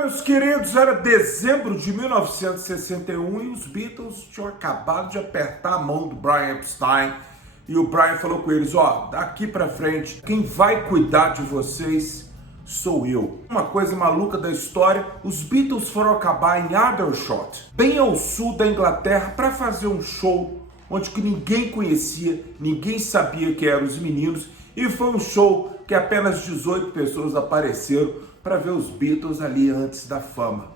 Meus queridos, era dezembro de 1961 e os Beatles tinham acabado de apertar a mão do Brian Epstein e o Brian falou com eles, daqui pra frente, quem vai cuidar de vocês sou eu. Uma coisa maluca da história, os Beatles foram acabar em Aldershot, bem ao sul da Inglaterra, para fazer um show onde que ninguém conhecia, ninguém sabia que eram os meninos, e foi um show que apenas 18 pessoas apareceram para ver os Beatles ali antes da fama.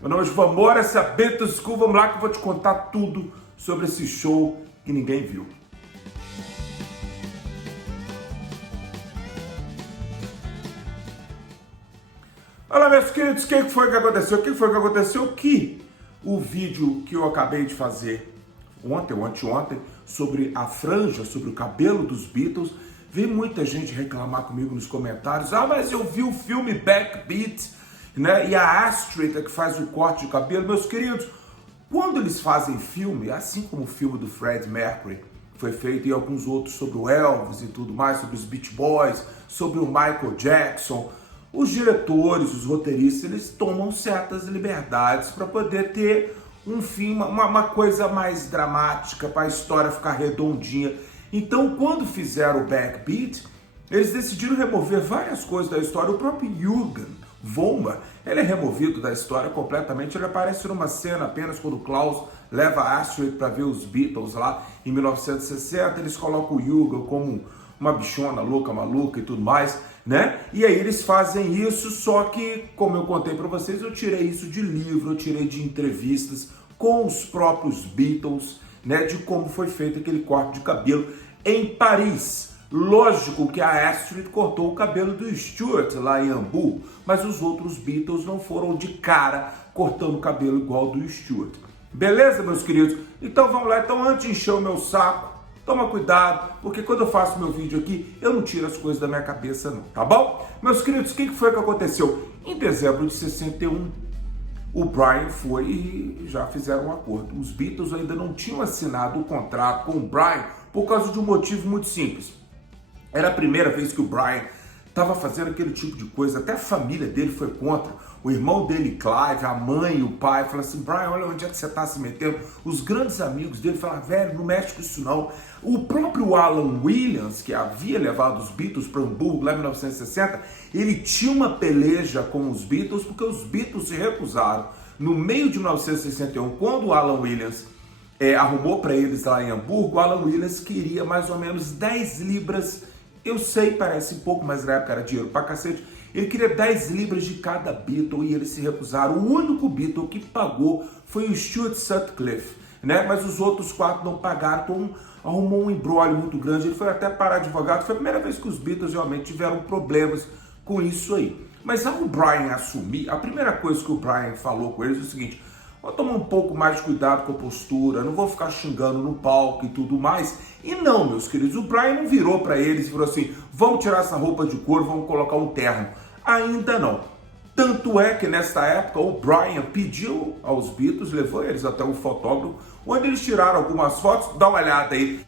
Meu nome é João Moura, essa é a Beatles School. Vamos lá que eu vou te contar tudo sobre esse show que ninguém viu. Olá, meus queridos, o que foi que aconteceu? O que foi que aconteceu? Que o vídeo que eu acabei de fazer ontem ou anteontem sobre a franja, sobre o cabelo dos Beatles, veio muita gente reclamar comigo nos comentários. Mas eu vi o filme Backbeat, né? E a Astrid que faz o corte de cabelo. Meus queridos, quando eles fazem filme, assim como o filme do Freddie Mercury, foi feito e alguns outros sobre o Elvis e tudo mais, sobre os Beach Boys, sobre o Michael Jackson, os diretores, os roteiristas, eles tomam certas liberdades para poder ter um fim, uma coisa mais dramática, para a história ficar redondinha. Então, quando fizeram o Backbeat, eles decidiram remover várias coisas da história. O próprio Jürgen Vollmer, ele é removido da história completamente. Ele aparece numa cena apenas quando o Klaus leva a Astrid para ver os Beatles lá em 1960. Eles colocam o Jürgen como uma bichona louca, maluca e tudo mais, né? E aí eles fazem isso, só que, como eu contei para vocês, eu tirei isso de livro, eu tirei de entrevistas com os próprios Beatles, né, de como foi feito aquele corte de cabelo em Paris. Lógico que a Astrid cortou o cabelo do Stuart lá em Hamburgo, mas os outros Beatles não foram de cara cortando o cabelo igual do Stuart. Beleza, meus queridos? Então vamos lá. Então, antes de encher o meu saco, toma cuidado, porque quando eu faço meu vídeo aqui, eu não tiro as coisas da minha cabeça não, tá bom? Meus queridos, o que foi que aconteceu? Em dezembro de 61, o Brian foi e já fizeram um acordo. Os Beatles ainda não tinham assinado o contrato com o Brian por causa de um motivo muito simples. Era a primeira vez que o Brian estava fazendo aquele tipo de coisa, até a família dele foi contra. O irmão dele, Clive, a mãe e o pai falaram assim, Brian, olha onde é que você está se metendo. Os grandes amigos dele falaram, velho, não mexe com isso não. O próprio Alan Williams, que havia levado os Beatles para Hamburgo lá em 1960, ele tinha uma peleja com os Beatles, porque os Beatles se recusaram. No meio de 1961, quando o Alan Williams arrumou para eles lá em Hamburgo, o Alan Williams queria mais ou menos 10 libras. Eu sei, parece pouco, mas na época era dinheiro pra cacete. Ele queria 10 libras de cada Beatle e eles se recusaram. O único Beatle que pagou foi o Stuart Sutcliffe, né? Mas os outros 4 não pagaram, então arrumou um imbróglio muito grande. Ele foi até parar advogado. Foi a primeira vez que os Beatles realmente tiveram problemas com isso aí. Mas ao Brian assumir, a primeira coisa que o Brian falou com eles é o seguinte: vou tomar um pouco mais de cuidado com a postura, não vou ficar xingando no palco e tudo mais. E não, meus queridos, o Brian não virou para eles e falou assim, vamos tirar essa roupa de couro, vamos colocar um terno. Ainda não. Tanto é que nessa época o Brian pediu aos Beatles, levou eles até um fotógrafo, onde eles tiraram algumas fotos. Dá uma olhada aí.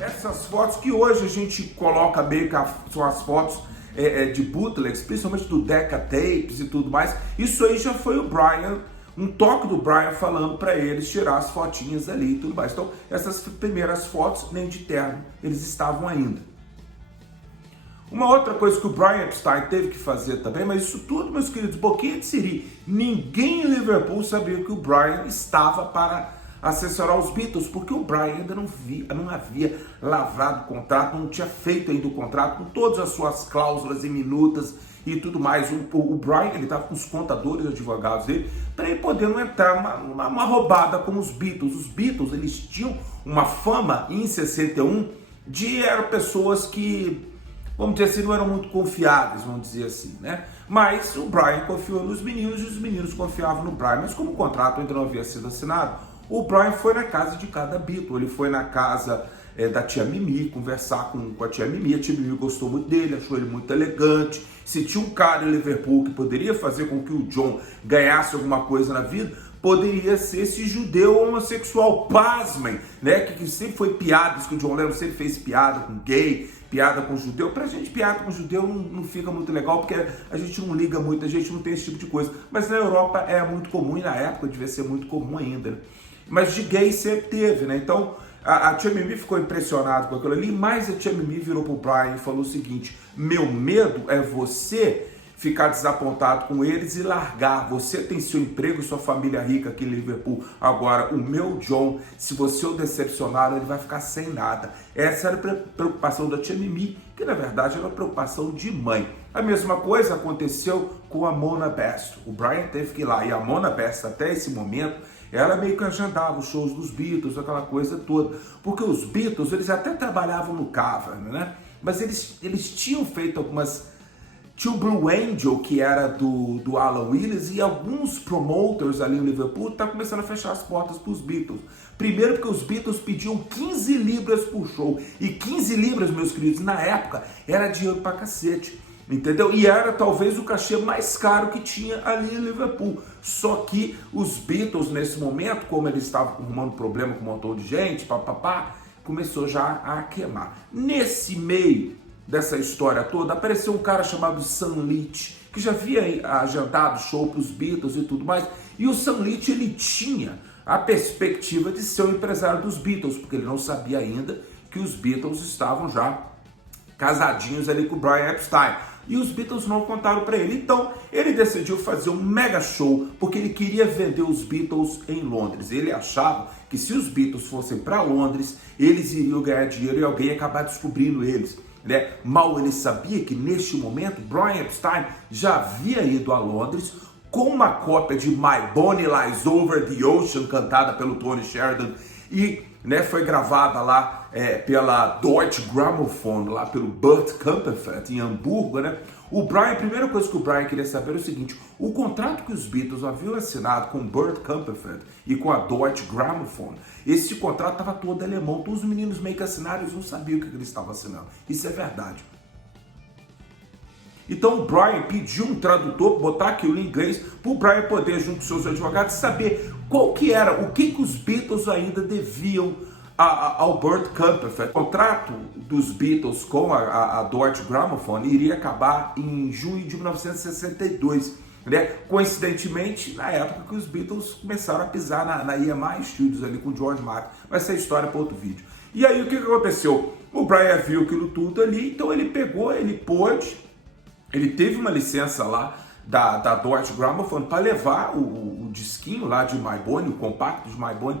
Essas fotos que hoje a gente coloca meio que são as fotos de bootlegs, principalmente do Decca Tapes e tudo mais, isso aí já foi o Brian, um toque do Brian falando para eles tirar as fotinhas ali e tudo mais. Então, essas primeiras fotos, nem de terno, eles estavam ainda. Uma outra coisa que o Brian Epstein teve que fazer também, mas isso tudo, meus queridos, boquinha de siri, ninguém em Liverpool sabia que o Brian estava para assessorar os Beatles, porque o Brian ainda não havia lavrado o contrato, não tinha feito ainda o contrato com todas as suas cláusulas e minutas e tudo mais. O Brian, ele estava com os contadores, advogados dele, para ele poder não entrar uma roubada como os Beatles. Os Beatles, eles tinham uma fama em 61 eram pessoas que, vamos dizer assim, não eram muito confiáveis, vamos dizer assim, né? Mas o Brian confiou nos meninos e os meninos confiavam no Brian. Mas como o contrato ainda não havia sido assinado, o Brian foi na casa de cada Beatle. Ele foi na casa da tia Mimi, conversar com a tia Mimi. A tia Mimi gostou muito dele, achou ele muito elegante. Se tinha um cara em Liverpool que poderia fazer com que o John ganhasse alguma coisa na vida, poderia ser esse judeu homossexual. Pasmem, né? Que sempre foi piada, que o John Lennon sempre fez piada com gay, piada com judeu. Pra gente, piada com judeu não fica muito legal, porque a gente não liga muito, a gente não tem esse tipo de coisa. Mas na Europa é muito comum, e na época devia ser muito comum ainda, né? Mas de gay sempre teve, né? Então a Tia Mimi ficou impressionada com aquilo ali, mas a Tia Mimi virou pro Brian e falou o seguinte: meu medo é você ficar desapontado com eles e largar. Você tem seu emprego, sua família rica aqui em Liverpool. Agora, o meu John, se você o decepcionar, ele vai ficar sem nada. Essa era a preocupação da Tia Mimi, que na verdade era uma preocupação de mãe. A mesma coisa aconteceu com a Mona Best. O Brian teve que ir lá, e a Mona Best, até esse momento, ela meio que agendava os shows dos Beatles, aquela coisa toda. Porque os Beatles, eles até trabalhavam no Cavern, né? Mas eles tinham feito algumas... Tinha o Blue Angel, que era do Alan Willis, e alguns promoters ali em Liverpool estavam começando a fechar as portas para os Beatles. Primeiro porque os Beatles pediam 15 libras por show. E 15 libras, meus queridos, na época, era dinheiro pra cacete. Entendeu? E era talvez o cachê mais caro que tinha ali em Liverpool. Só que os Beatles, nesse momento, como eles estavam arrumando problema com um montão de gente, começou já a queimar. Nesse meio dessa história toda, apareceu um cara chamado Sam Leach, que já havia agendado show para os Beatles e tudo mais. E o Sam Leach, ele tinha a perspectiva de ser o empresário dos Beatles, porque ele não sabia ainda que os Beatles estavam já casadinhos ali com o Brian Epstein. E os Beatles não contaram para ele. Então, ele decidiu fazer um mega show, porque ele queria vender os Beatles em Londres. Ele achava que se os Beatles fossem para Londres, eles iriam ganhar dinheiro e alguém ia acabar descobrindo eles. Né? Mal ele sabia que neste momento Brian Epstein já havia ido a Londres com uma cópia de My Bonnie Lies Over the Ocean, cantada pelo Tony Sheridan, e né, foi gravada lá pela Deutsche Grammophon, lá pelo Burt Kaempfert, em Hamburgo, né? O Brian, a primeira coisa que o Brian queria saber era o seguinte: o contrato que os Beatles haviam assinado com Burt Kaempfert e com a Deutsche Grammophon, esse contrato estava todo alemão, todos os meninos meio que assinaram, eles não sabiam o que eles estavam assinando. Isso é verdade. Então o Brian pediu um tradutor, botar aquilo em inglês, para o Brian poder, junto com seus advogados, saber qual que era, o que os Beatles ainda deviam ao Burt Kaempfert. O contrato dos Beatles com a Deutsche Grammophon iria acabar em junho de 1962. Né? Coincidentemente, na época que os Beatles começaram a pisar na EMI Studios ali com o George Martin. Vai ser história para outro vídeo. E aí o que aconteceu? O Brian viu aquilo tudo ali, então ele pegou, ele teve uma licença lá da Deutsche Grammophon para levar o disquinho lá de My Bonnie, o compacto de My Bonnie,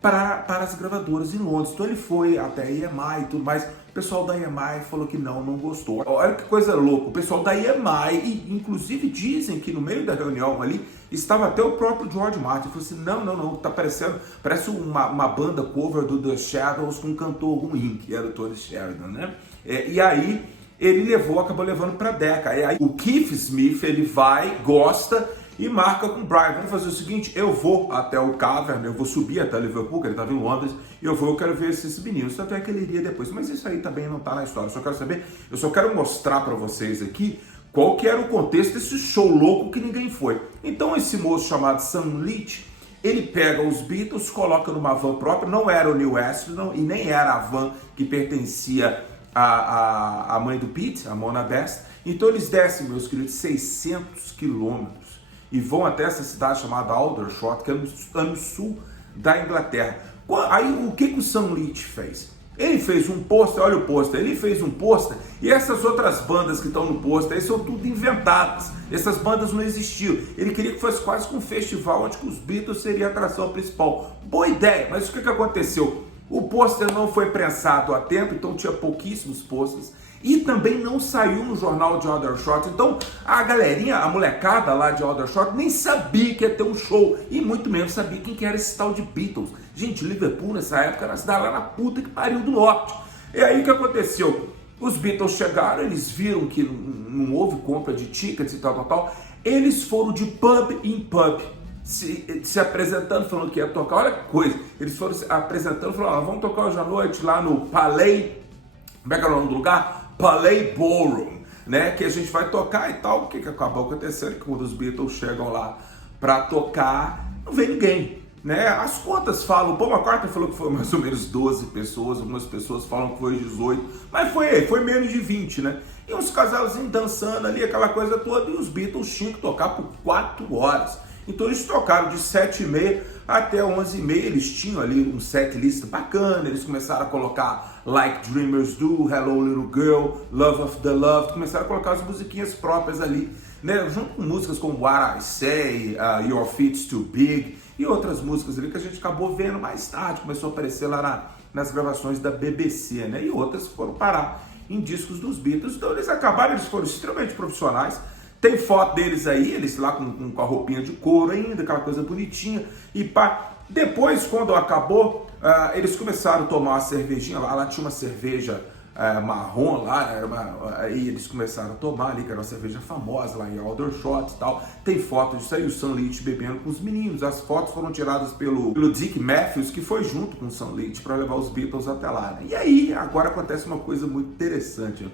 para as gravadoras em Londres. Então ele foi até a EMI e tudo mais. O pessoal da EMI falou que não gostou. Olha que coisa louca. O pessoal da EMI, e inclusive dizem que no meio da reunião ali, estava até o próprio George Martin. Ele falou assim, não, tá parece uma banda cover do The Shadows com um cantor ruim, que era o Tony Sheridan, né? E aí ele acabou levando para Decca. E aí o Keith Smith, ele vai, gosta e marca com o Brian: vamos fazer o seguinte, eu vou até o Cavern, eu vou subir até Liverpool, que ele estava em Londres, e eu quero ver esses meninos. Tanto é que ele iria depois, mas isso aí também não está na história. Eu só quero mostrar para vocês aqui qual que era o contexto desse show louco que ninguém foi. Então esse moço chamado Sam Leach, ele pega os Beatles, coloca numa van própria, não era o Neil Ashton, e nem era a van que pertencia à mãe do Pete, a Mona Best. Então eles descem, meus queridos, 600 quilômetros e vão até essa cidade chamada Aldershot, que é no sul da Inglaterra. Aí o que o Sam Leach fez? Ele fez um pôster, olha o pôster, ele fez um pôster, e essas outras bandas que estão no pôster, são tudo inventadas, essas bandas não existiam. Ele queria que fosse quase um festival onde os Beatles seriam a atração principal. Boa ideia, mas o que aconteceu? O pôster não foi prensado a tempo, então tinha pouquíssimos pôsteres. E também não saiu no jornal de Aldershot. Então a galerinha, a molecada lá de Aldershot nem sabia que ia ter um show. E muito menos sabia quem que era esse tal de Beatles. Gente, Liverpool nessa época era uma cidade lá na puta que pariu do norte. E aí o que aconteceu? Os Beatles chegaram, eles viram que não houve compra de tickets e tal. Eles foram de pub em pub, se apresentando, falando que ia tocar. Olha que coisa, eles foram se apresentando, falando: vamos tocar hoje à noite lá no Palais, como é que é o nome do lugar? Palais Ballroom, né? Que a gente vai tocar e tal. O que acabou acontecendo? Que quando os Beatles chegam lá para tocar, não veio ninguém, né? As contas falam, o Paul McCartney falou que foi mais ou menos 12 pessoas, algumas pessoas falam que foi 18, mas foi menos de 20, né? E uns casalzinhos dançando ali, aquela coisa toda, e os Beatles tinham que tocar por 4 horas. Então eles tocaram de 7h30 até 11h30, eles tinham ali um setlist bacana, eles começaram a colocar Like Dreamers Do, Hello Little Girl, Love of the Loved, começaram a colocar as musiquinhas próprias ali, né, junto com músicas como What I Say, Your Feet's Too Big e outras músicas ali que a gente acabou vendo mais tarde, começou a aparecer lá nas gravações da BBC, né, e outras foram parar em discos dos Beatles. Então eles foram extremamente profissionais. Tem foto deles aí, eles lá com a roupinha de couro ainda, aquela coisa bonitinha. E pá, depois, quando acabou, eles começaram a tomar uma cervejinha. Lá tinha uma cerveja marrom lá, aí eles começaram a tomar ali, que era uma cerveja famosa lá em Aldershot e tal. Tem foto disso aí, o Sam Leach bebendo com os meninos. As fotos foram tiradas pelo Dick Matthews, que foi junto com o Sam Leach para levar os Beatles até lá, né? E aí, agora acontece uma coisa muito interessante, né?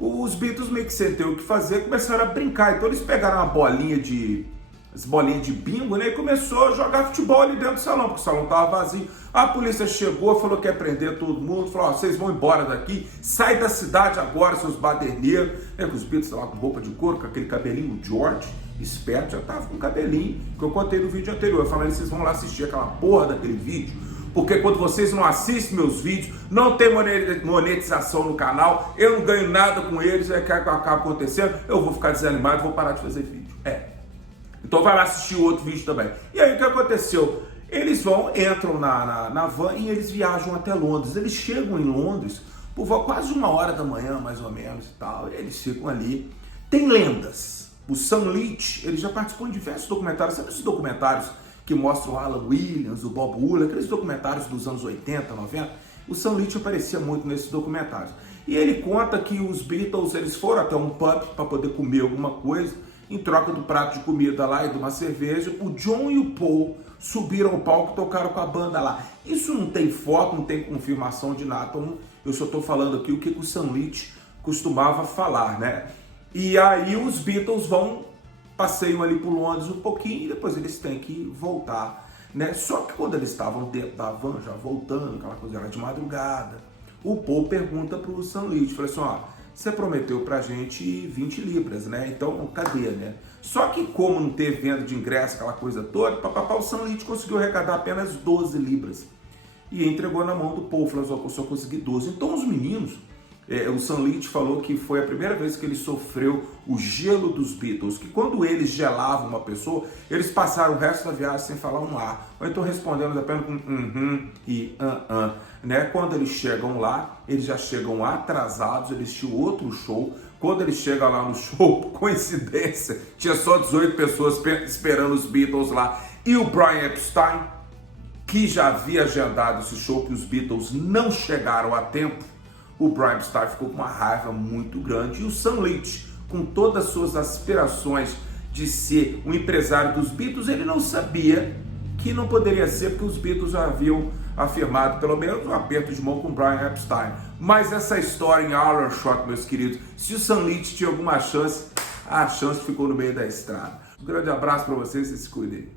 Os Beatles meio que sem ter o que fazer, começaram a brincar. Então eles pegaram as bolinhas de bingo, né? E começou a jogar futebol ali dentro do salão, porque o salão estava vazio. A polícia chegou, falou que ia prender todo mundo, falou, vocês vão embora daqui, sai da cidade agora, seus baderneiros. Com os Beatles lá com roupa de couro, com aquele cabelinho, o George, esperto, já tava com o cabelinho, que eu contei no vídeo anterior. Eu falei, vocês vão lá assistir aquela porra daquele vídeo, porque quando vocês não assistem meus vídeos, não tem monetização no canal, eu não ganho nada com eles, é que acaba acontecendo, eu vou ficar desanimado e vou parar de fazer vídeo. Então vai lá assistir o outro vídeo também. E aí o que aconteceu? Eles entram na van e eles viajam até Londres. Eles chegam em Londres por quase 1h da manhã, mais ou menos, e tal. E eles ficam ali. Tem lendas. O Sam Leach, ele já participou em diversos documentários. Sabe esses documentários que mostram o Alan Williams, o Bob Wooler, aqueles documentários dos anos 80, 90? O Sam Leach aparecia muito nesses documentários. E ele conta que os Beatles, eles foram até um pub para poder comer alguma coisa. Em troca do prato de comida lá e de uma cerveja, o John e o Paul subiram ao palco e tocaram com a banda lá. Isso não tem foto, não tem confirmação de nada. Então, eu só estou falando aqui o que o Sam Leach costumava falar, né? E aí os Beatles passeiam ali por Londres um pouquinho e depois eles têm que voltar, né? Só que quando eles estavam dentro da van, já voltando, aquela coisa era de madrugada, o Paul pergunta pro Sam Leach, fala assim, ó, você prometeu pra gente 20 libras, né? Então, cadê, né? Só que como não teve venda de ingresso, aquela coisa toda, o Sam Leach conseguiu arrecadar apenas 12 libras. E entregou na mão do Paul, falou assim, eu só consegui 12. Então os meninos, o Sam Leach falou que foi a primeira vez que ele sofreu o gelo dos Beatles, que quando eles gelavam uma pessoa, eles passaram o resto da viagem sem falar um A, ou então respondendo apenas com e né? Quando eles chegam lá, eles já chegam atrasados, eles tinham outro show. Quando eles chegam lá no show, por coincidência, tinha só 18 pessoas esperando os Beatles lá, e o Brian Epstein, que já havia agendado esse show, que os Beatles não chegaram a tempo. O Brian Epstein ficou com uma raiva muito grande, e o Sam Leach, com todas as suas aspirações de ser um empresário dos Beatles, ele não sabia que não poderia ser, porque os Beatles já haviam afirmado pelo menos um aperto de mão com o Brian Epstein. Mas essa história em Aldershot, meus queridos, se o Sam Leach tinha alguma chance, a chance ficou no meio da estrada. Um grande abraço para vocês e se cuidem.